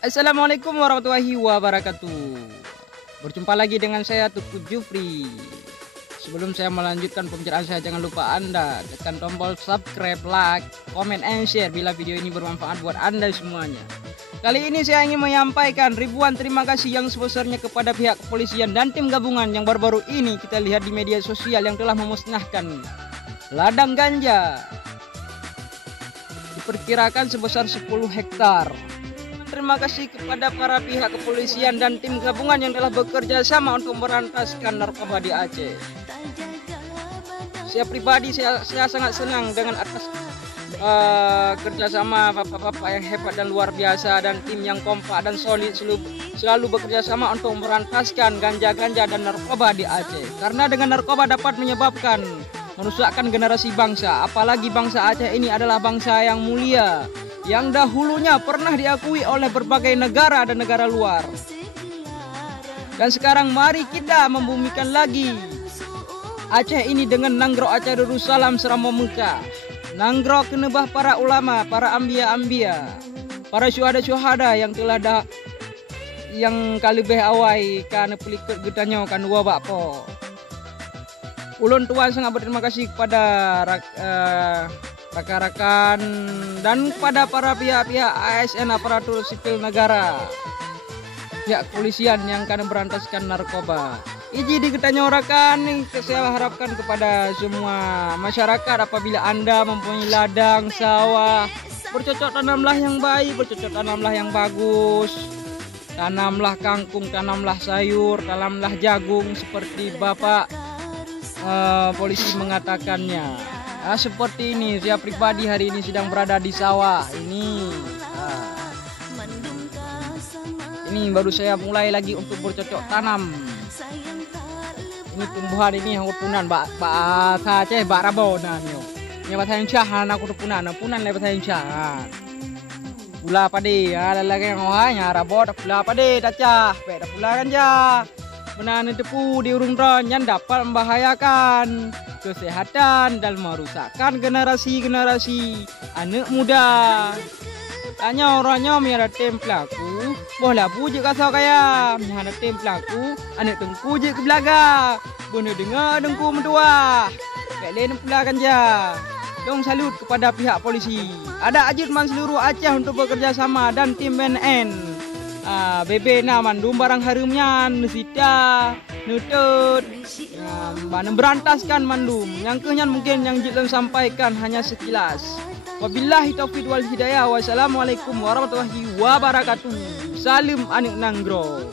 Assalamualaikum warahmatullahi wabarakatuh. Berjumpa lagi dengan saya Tuku Jufri. Sebelum saya melanjutkan pembicaraan saya, jangan lupa Anda tekan tombol subscribe, like, comment, and share bila video ini bermanfaat buat Anda semuanya. Kali ini saya ingin menyampaikan ribuan terima kasih yang sebesarnya kepada pihak kepolisian dan tim gabungan yang baru-baru ini kita lihat di media sosial yang telah memusnahkan ladang ganja. Diperkirakan sebesar 10 hektar. Terima kasih kepada para pihak kepolisian dan tim gabungan yang telah bekerja sama untuk merantaskan narkoba di Aceh. Saya pribadi saya sangat senang dengan atas kerjasama bapak-bapak yang hebat dan luar biasa dan tim yang kompak dan solid selalu bekerja sama untuk merantaskan ganja-ganja dan narkoba di Aceh. Karena dengan narkoba dapat menyebabkan merusakkan generasi bangsa, apalagi bangsa Aceh ini adalah bangsa yang mulia, yang dahulunya pernah diakui oleh berbagai negara dan negara luar. Dan sekarang mari kita membumikan lagi Aceh ini dengan Nanggro Aceh Darussalam Seramo Mekah. Nanggro kenebah para ulama, para ambia-ambia, para syuhada-syuhada yang telah yang kalibeh awai kan pelikut getanya kan wabak po. Ulun tuan sangat berterima kasih kepada rakan-rakan dan kepada para pihak-pihak ASN, aparatur sipil negara, pihak kepolisian yang akan berantaskan narkoba. Iji digetanyorakan, saya harapkan kepada semua masyarakat apabila Anda mempunyai ladang, sawah, bercocok tanamlah yang baik, bercocok tanamlah yang bagus. Tanamlah kangkung, tanamlah sayur, tanamlah jagung seperti Bapak polisi mengatakannya. Seperti ini, saya pribadi hari ini sedang berada di sawah ini. Ini baru saya mulai lagi untuk bercocok tanam. Ini tumbuhan ini yang punan bak Aceh bak rabonan yo. Ini batang cahan aku punan le batang cahan. Pula pade lagi yang ohanya rabot pula pade dacah pe pula ganja. Menahan tepu di urung yang dapat membahayakan kesehatan dan merusakkan generasi anak muda. Tanya orangnya miara templaku, bola puji kasau kaya, miara templaku, anak tengku je ke belaga, bener dengar dengku mendua, kalian pula ganja. Dong salut kepada pihak polisi. Ada ajitman seluruh Aceh untuk bekerja sama dan tim BNN. Bebe na mandum barang harumnya, nesita, nutut, berantaskan mandum. Yang kenyan mungkin yang jitan sampaikan hanya sekilas. Wabillahi taufiq wal hidayah. Wassalamualaikum warahmatullahi wabarakatuh. Salim anak Nanggro.